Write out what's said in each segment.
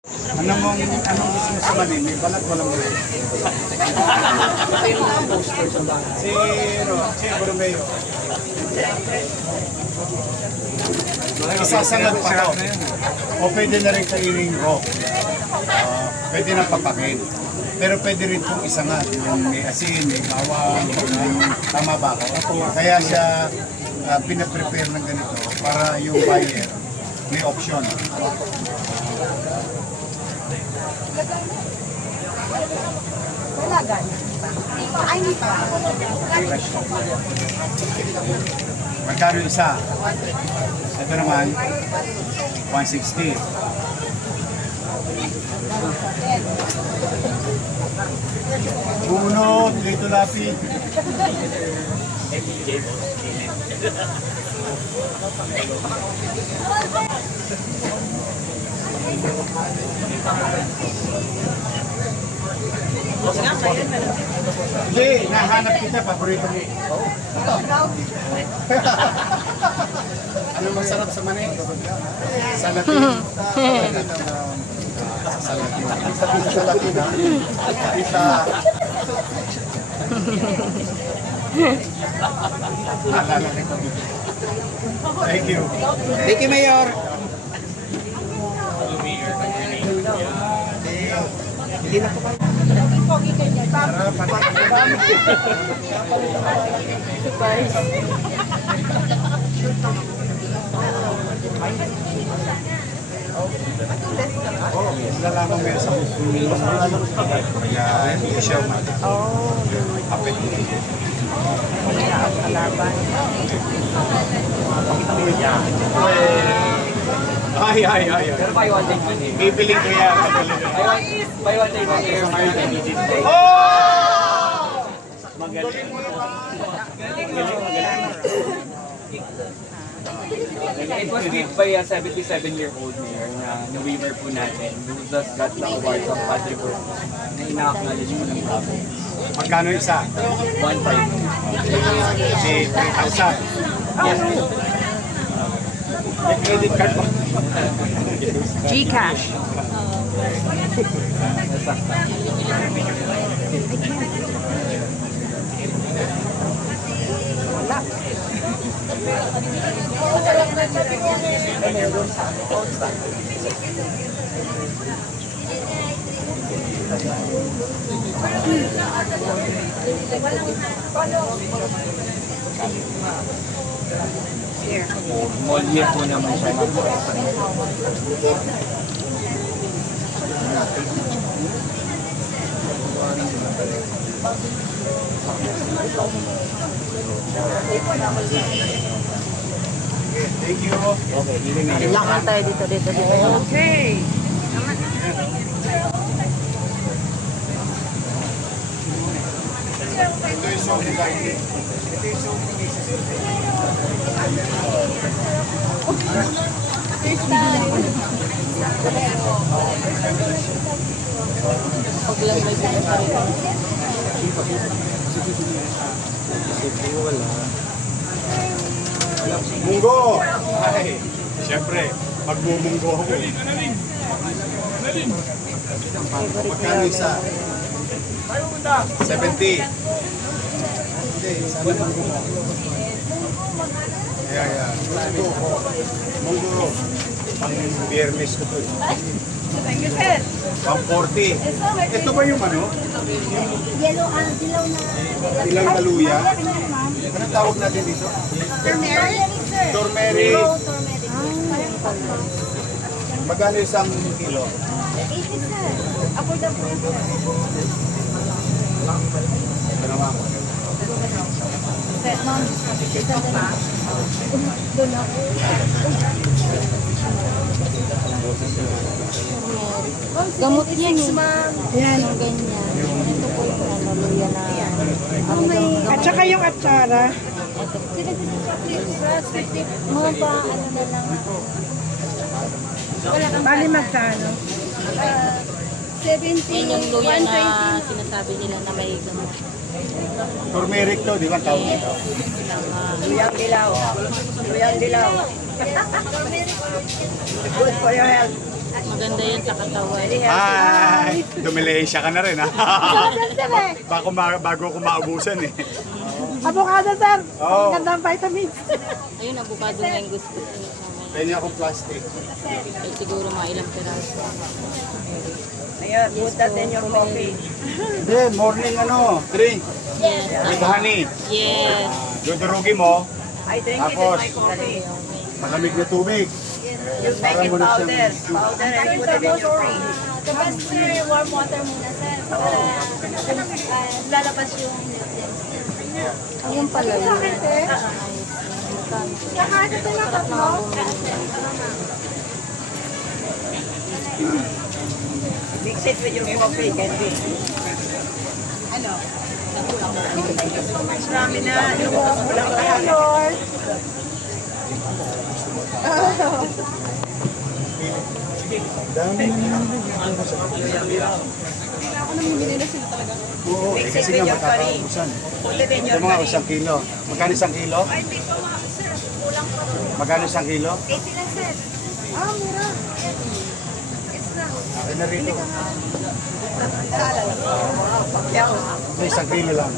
Anong gusto mo sa manin? May balat, walang balat. Si Borromeo. Isasangad pa to. O pwede na rin kainin raw. Pwede na papakin. Pero pwede rin itong isangad. Yung may asin, may bawang, tama ba ako? Kaya siya pinaprepare ng ganito para yung buyer may option. Wala ganun. Ay, hindi pa. Magkano isa? Ito naman, 160. Bunot, dito lapit. Hindi, nahanap kita, paborito mo. Ano masarap sa manin? Salatin. Salatin. Salatin. Isa. Naalala ko. Thank you. Thank you, Mayor. Hindi na po kayo. Nalaman mo yan sa puso. Kaya hindi siya kapit. Ay. Pero buy one day one. Bibiling ko yan. Buy one day one year. Oh! Magaling. It was built by a 77-year-old mayor na weaver po natin who just got the award from Padre Burgos na ina-acknowledge po ng province. Magkano isa? 1.5. Si 3,000. Yes. May credit card ba? Gcash. Molye po naman siya. Thank you. Okay, Lakad tayo dito. Okay. Ito yung soft lighting. Ito yung soft Munggo! Ay, siyempre, magbumunggo ako. Magkano isa? 70. Hindi, sana munggo mo. Yeah. Munggo. Pang biyernes ko to. Thank you, sir. Pang 40. Ito ba yung ano? Yellow, dilaw na. Ilang kaluya? Anong tawag natin dito? Turmeric, sir. Turmeric. Turmeric. Magkano isang kilo? 80, sir. Affordable. Ito naman. Sir, ma'am. Ito na. Doon ako. Gamot yan eh. Yan. Yung ganyan. Ito po yung ano, luya na. At saka yung atsara. Mga ba, ano na lang. Bali magkano? 70. Yan yung luya na sinasabi nila na may gamot. Turmeric to, di ba tawag nito? Luyang dilaw. Luyang dilaw. Good for your health. Maganda yan sa katawan. Hi! Dumileisya ka na rin, ha? Bago ko maubusan, eh. Avocado, sir. Oo. Ganda ang vitamins. Ayun, avocado nga yung gusto ko. Pwede akong plastic. Ay, siguro mga ilang piraso. Ayun, put that in your coffee. Hindi, morning drink. Yes. With honey. Yes. Dudurugin mo, I drink Tapos, it in my coffee. malamig na tubig. You make it powder. Powder and put it in your coffee. The best sir, warm water muna sir. Para lalabas yung nutrients. Ayun pala yun. Sarap na ako Mix it with your coffee, Candy. Ano? Marami na. Kulang lahat. Dami Oo, Mix it kasi with nga your curry. makakaubusan. Put it in your Ito mga curry. 1 kilo. Magkano 1 kilo? Magkano 1 kilo? 80 lang sir. Ah, mura. Akin na rito. Ito 1 kilo lang.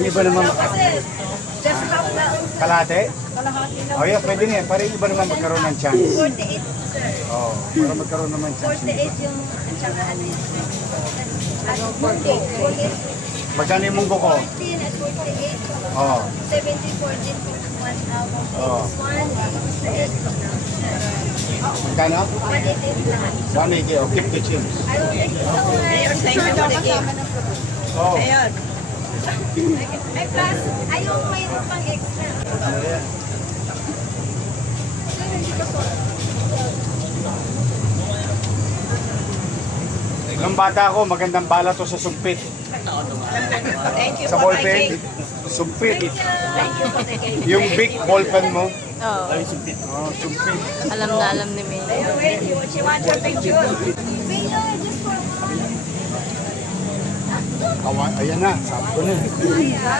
Yung iba naman makakaubusan. Just half na. Kalate? Oh yeah, pwede na yan. Para yung iba naman magkaroon ng chance. 48 sir. Oo, para magkaroon naman chance. 48 yung at saka ano yun. Ano, 48. Magkano yung munggo ko? 15 at 48. Oo. 70, 14, 1 hour. Oo. 1, 8 Magkano? 188 lahat. 180. Oh, keep the change. I will take it away. Thank you for the gift. Oh. Ayun. Ay, plus, ayaw mayroon pang extra. Ayan. Sir, hindi ka po. Nung bata ako, magandang bala to sa sumpit. Thank you Sa for my ballpen, cake. sumpit. Thank you for the cake. Yung big ballpen mo, Oo. oh, sumpit. Alam na alam ni May. Ayun, wait. She wants your picture. Mayo, just for Ayan na, sabi ko na.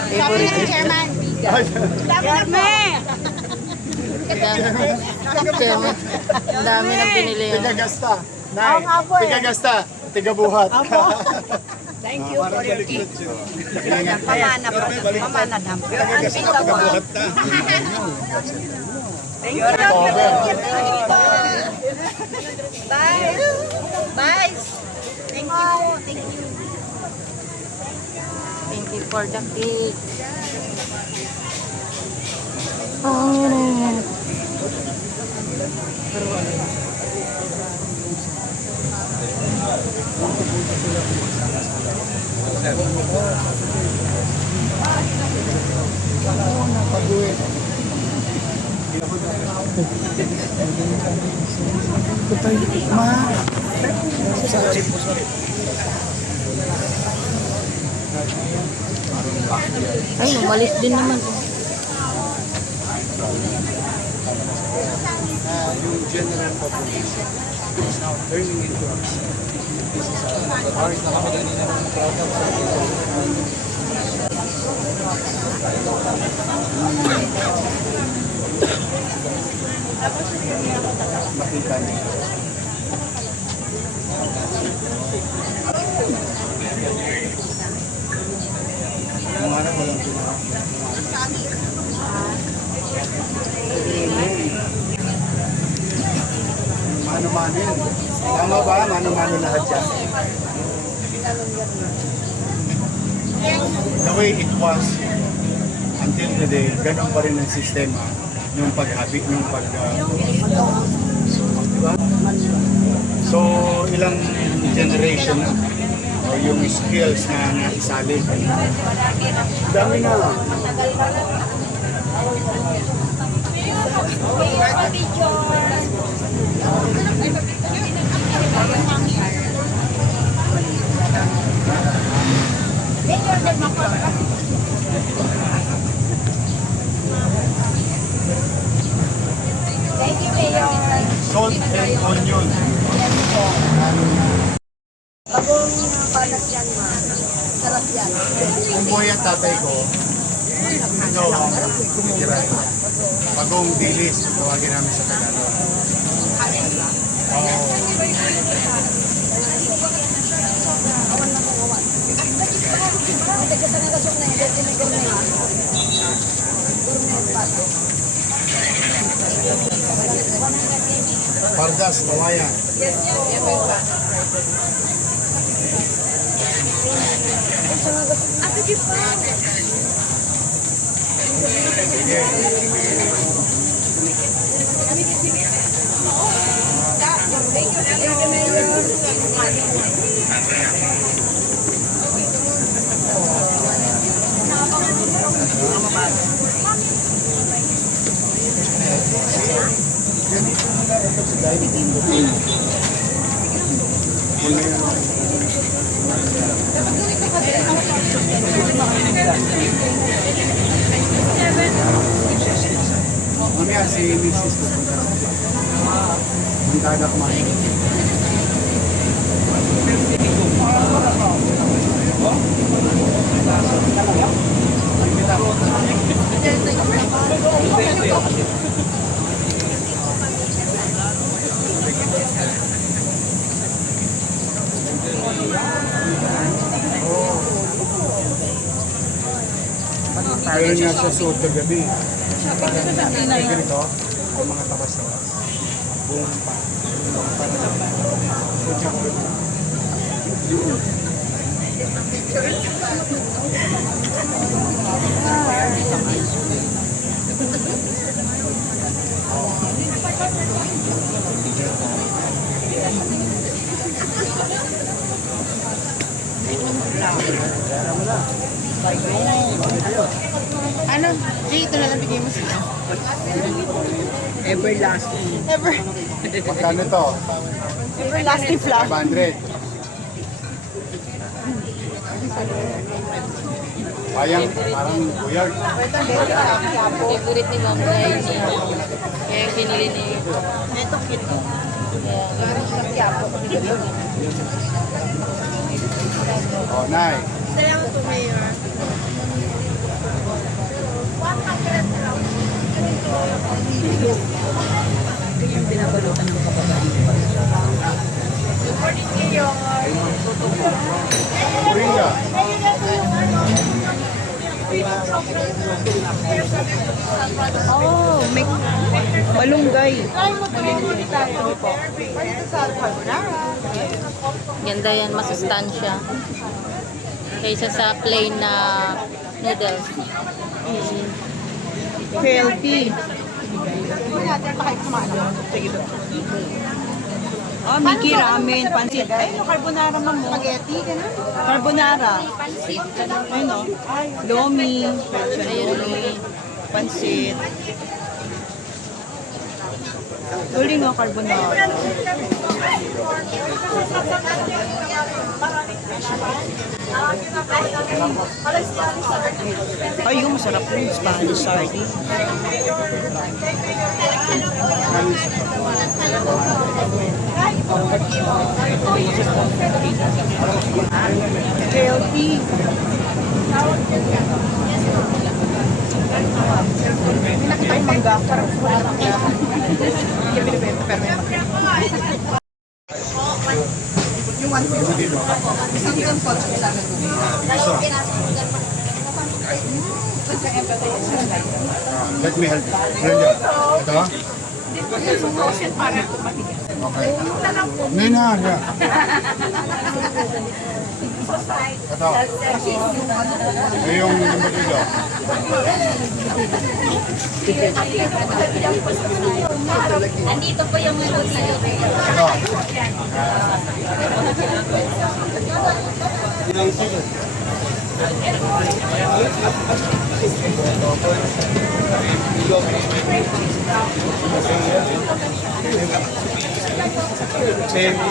Favorite. chairman. Chairman. Ang dami nang pinili yun. Tigagasta. Nay, tigagasta. Tigabuhat. Thank you for your gift. Pamana po. Pamana dam. You're unbeatable. Thank you. Bye. Bye. Thank you. Thank you. Thank you for the cake. Oh, yan. Ay, umalis din naman. Yung general population is now turning into a this is a part na kami kanina ng product sa makita niyo. Mga na walang mano-mano yun. Tama ba? Mano-mano lahat yan. The way it was until today, ganun pa rin ang sistema yung paghabit, yung pag... diba? So, ilang generation na o yung skills na naisali. Dami na. Thank you, Mayor. Salt and onion. Bagong panas yan, ma. Sarap yan. Kung buhay ang tatay ko, ito, kiray. Pagong dilis, tawagin namin sa Tagalog. Pardas, kawayan. Mamaya si Mrs. pupunta. Ang dagat kumain. Ayaw niya sa suot kagabi. Ay, ganito, yung mga tawas-tawas. Buong pa. Ano? Jay, ito na lang bigay mo sa Everlasting. Magkano to? Everlasting flower. 500. Sayang, parang buyag. Favorite ni Ma'am Jai niya. Kaya binili ni... Ito, kito. Oh, Nay. Salamat po, Mayor. Yung binabalutan ng kababae. Kuya. Oh, may malunggay. Ganda yan, masustansya. Kaysa sa plain na noodles. Healthy. Oh, Mickey Ramen, pansit. Ay, no, carbonara mo. Spaghetti, gano'n? Carbonara. Ayun, no? Lomi. Ayun, Lumi. Pansit. Tuloy nga, carbonara. Ay, yung masarap yung Spanish sardine. Healthy. May nakita yung mangga. Parang wala lang kaya. Hindi binibenta pero may mangga. Yung 150. Isang gram po. Let me help you. Brenda, ito? Okay. Nina, yeah. Ito. Ito yung number dito. Nandito po yung mga sa'yo. Ito.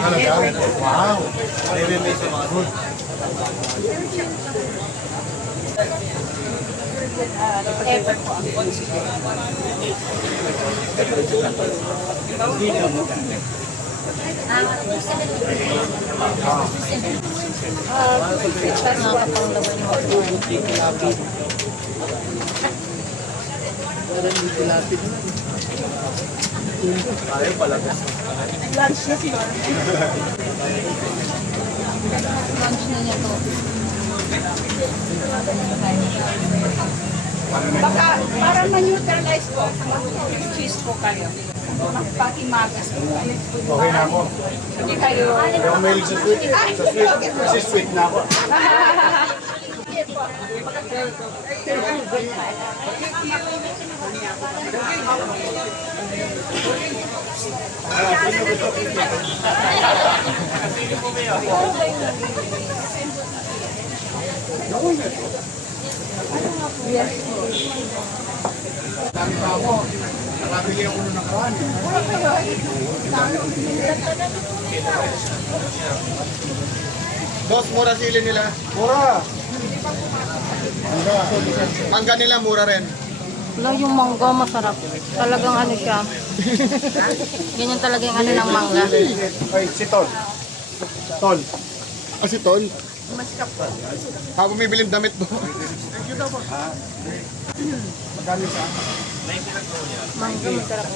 Talaga? Wow. Good. Nakakapanglaban mo. Ayaw pala. Lunch na niya to. Baka, para ma-neutralize po, cheese po kayo. Pag-imagas po kayo. Okay na ako. Hindi kayo. Yung mail sa sweet. Sa sweet. Kasi sweet na ako. Dami pa ako. Nakabili ako nung nakaraan. Boss, mura sili nila. Mura! Mangga nila mura rin. Wala yung mangga, masarap. Talagang ano siya. Ganyan talaga yung ano ng mangga. Ay, si Tol. Tol. Ah, si Tol? Ako bumibili ng damit mo. Magkano siya? Mangga, masarap.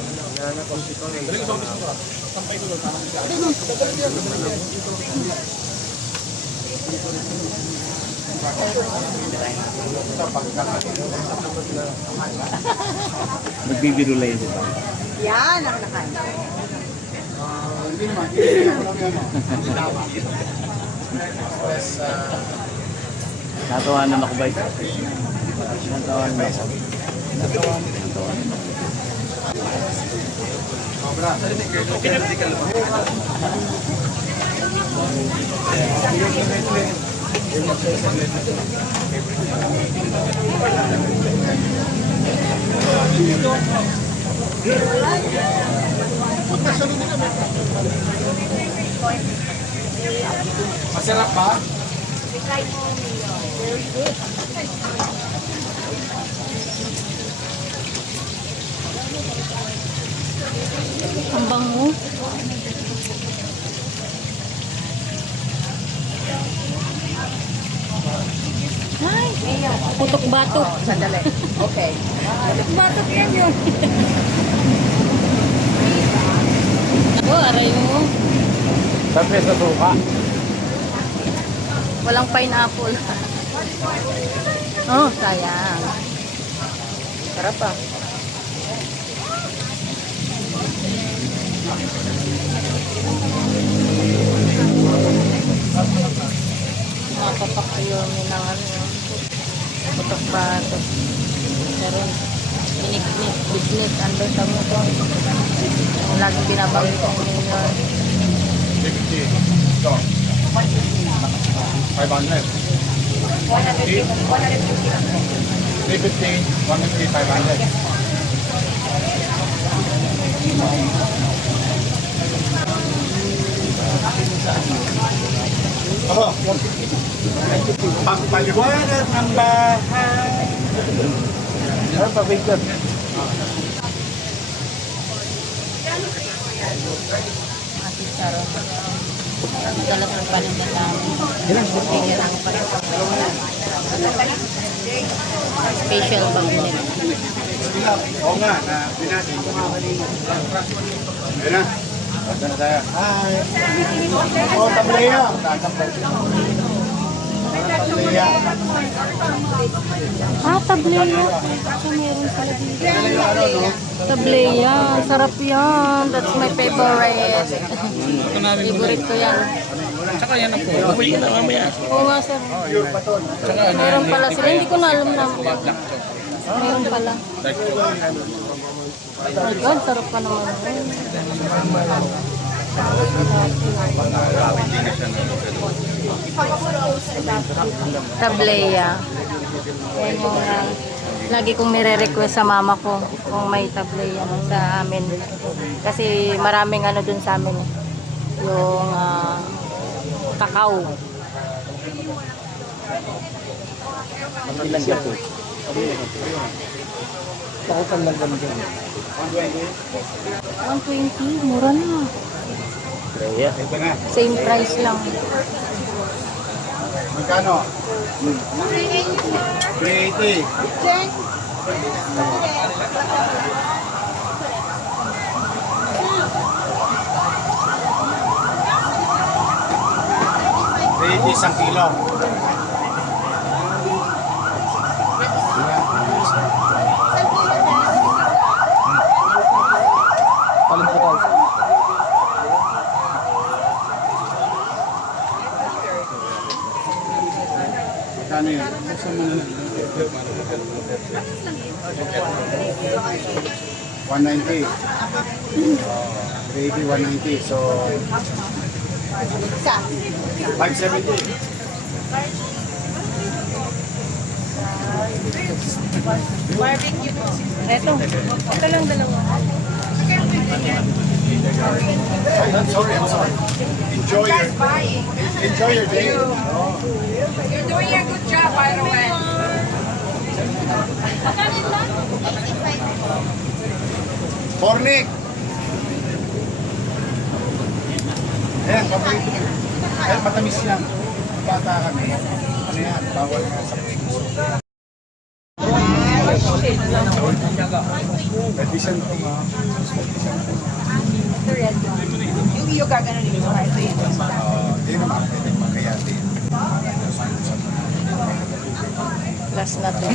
Nagbibiro lang yun. Yan ang nakain. Hindi naman. Hindi naman. Stress, Natawanan ako ba ito? Natawanan ako. sobra. Masarap ba? Ang bango. Ay, putok-batok. Sandali. Okay. Putok-batok yan yun. Ako, aray mo. Sabi sa suka. Walang pineapple. Oh, sayang. Sarap ah. Nakapak yun ng ano. Putok-batok. Meron. Piniknik, bignik, under sa mo to. Yung laging binabanggit ko ninyo. 50. Ito. 500. 350, 150, 500. Oh, pagpaliwanag ng bahay. Ano pa, Victor? Ate Sharon. Galat ng paninda sa amin. Bigyan ako pa rin special bagnet. Oo nga, na binati ko nga kanina. Ayan na. Basta na tayo. Hi. Oh, tableya. Tableya. Ah, tableya. So, meron pala dito. Tableya. Sarap yan. That's my favorite. Favorite ko yan. Tsaka yan ang po. Uwi ka na mamaya. Oo nga, sir. Meron pala sila. Hindi ko na alam na. Meron pala. Oh my God, sarap pa naman. Tableya. Yan yung lagi kong nire-request sa mama ko kung may tableya sa amin. Kasi maraming ano dun sa amin. Yung kakao. Ilan ka po? Pakutan lang kami dyan. 120, mura na. Kaya. Ito na. Same price lang. Magkano? 380. Ready 1 kilo. Magkano yun? 190. Ready 190. So 570. Eto lang dalawa. I'm sorry. Enjoy your day. You're doing a good job, by the way. Cornic! Ayan, paborito ko. Ayan, matamis yan. Bata kami. Ano yan? Bawal na sa puso. Pwede siyang Yung iyo gaganon ninyo. Ito yun. hindi naman. Pwede magkayati. Last na to.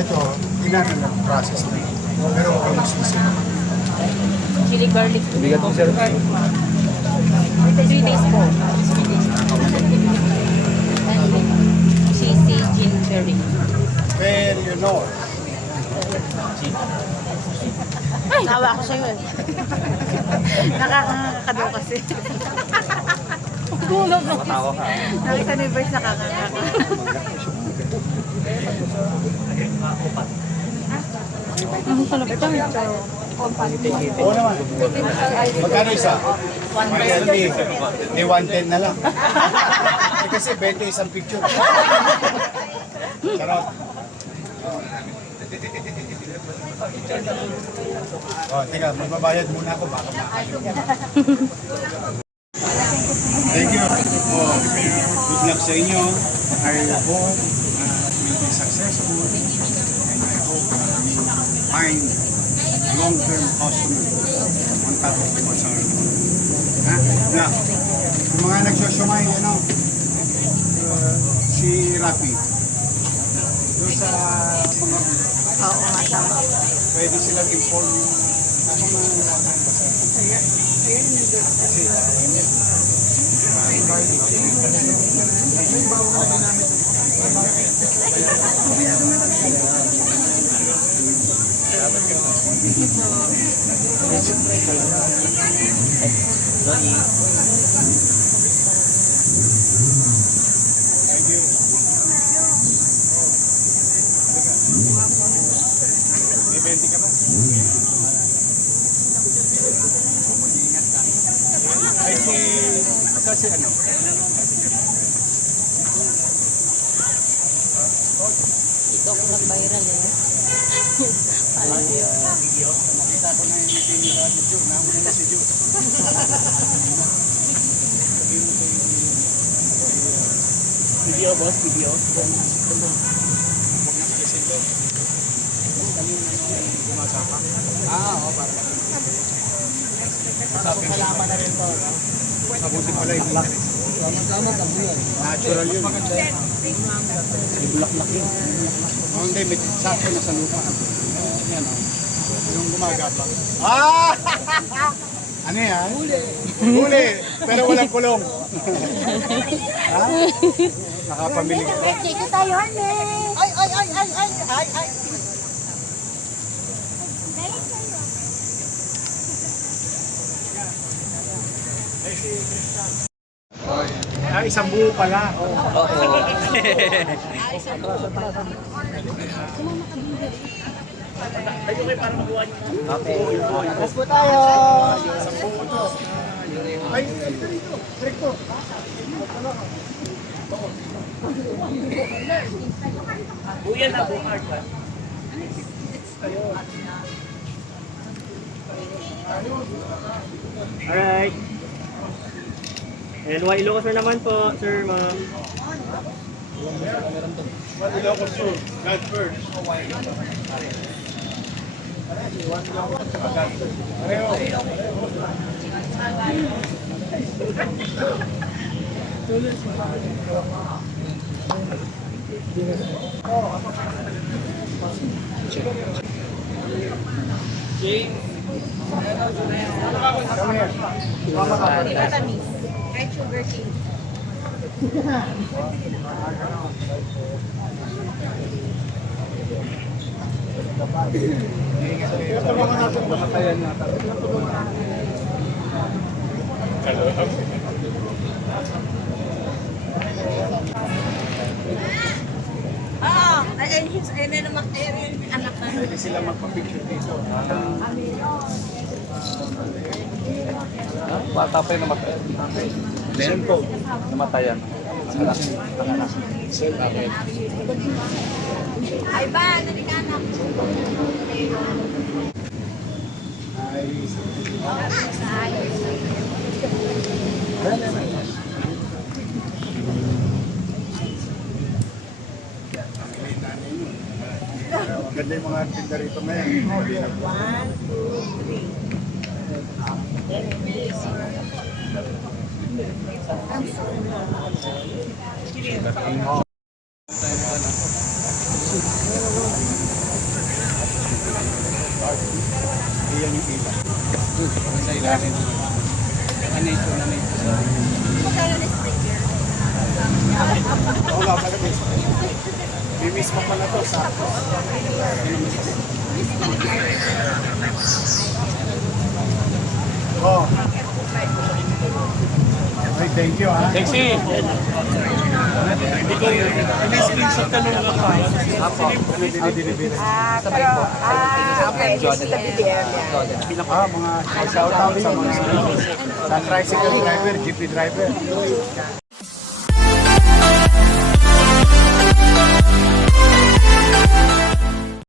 Ito, inano na process na. Pero huwag kang masisip. Chili garlic. 3 days po. 3 days. And cheesy gingery. Pero you know. Nawa ko sa'yo eh. Nakakakado kasi. Tulog ako. Nakita ni Vice nakakakado. Ang sarap ito. Oo naman. Magkano isa? 120. Di 110 na lang. Eh, kasi 20 isang picture. Charot. Oh, teka, magbabayad muna ako baka makakayo. Thank you. Oh, good luck sa inyo. I hope will be successful and I hope you find long-term customer on top of the concern. Ha? Na, yung mga nagsusumay, si Rafi. Doon sa mga Oo nga, tama. pwede silang inform yung may 20 ka ba? Ay si ano? Ito ako nag-viral eh. Nakita ko na yung meeting ni Rafi Joe. Nauna na si Joe. Video, boss, video. Huwag na kalisin to. Gumasapa. Oo, para. Salamat na rin po. Mabuti pala yung black. Natural yun. Bulaklak yun. Oh, hindi, may sakto na sa lupa. Yan o. Yung gumagapa. Ah! Ano yan? Huli. Pero walang kulong. Ha? Nakapamili ka. Birthday ko tayo, Arne! Ah, isang buo pala. Tapos po tayo. Ay, ito. Recto. Buyan na, bukard ba? Alright. And Ilocos sir naman po, sir, ma'am. What Ilocos Sur? God first. Kahit sugar cane. Pwede sila magpa-picture dito. Bata pa yung namatay. Meron po. Namatayan. Ay ba, nalikanak. Maganda yung mga artista rito ngayon. Iyan yung iba. Sa ilalim. Ano ito na ito? Oo nga, pala miss. Miss mo pala to sa Oh. Ay, thank you ha. Sexy! Ini-screenshot ka nung nakapay. Apo. Mga shout out sa mga sa tricycle driver, jeepney driver.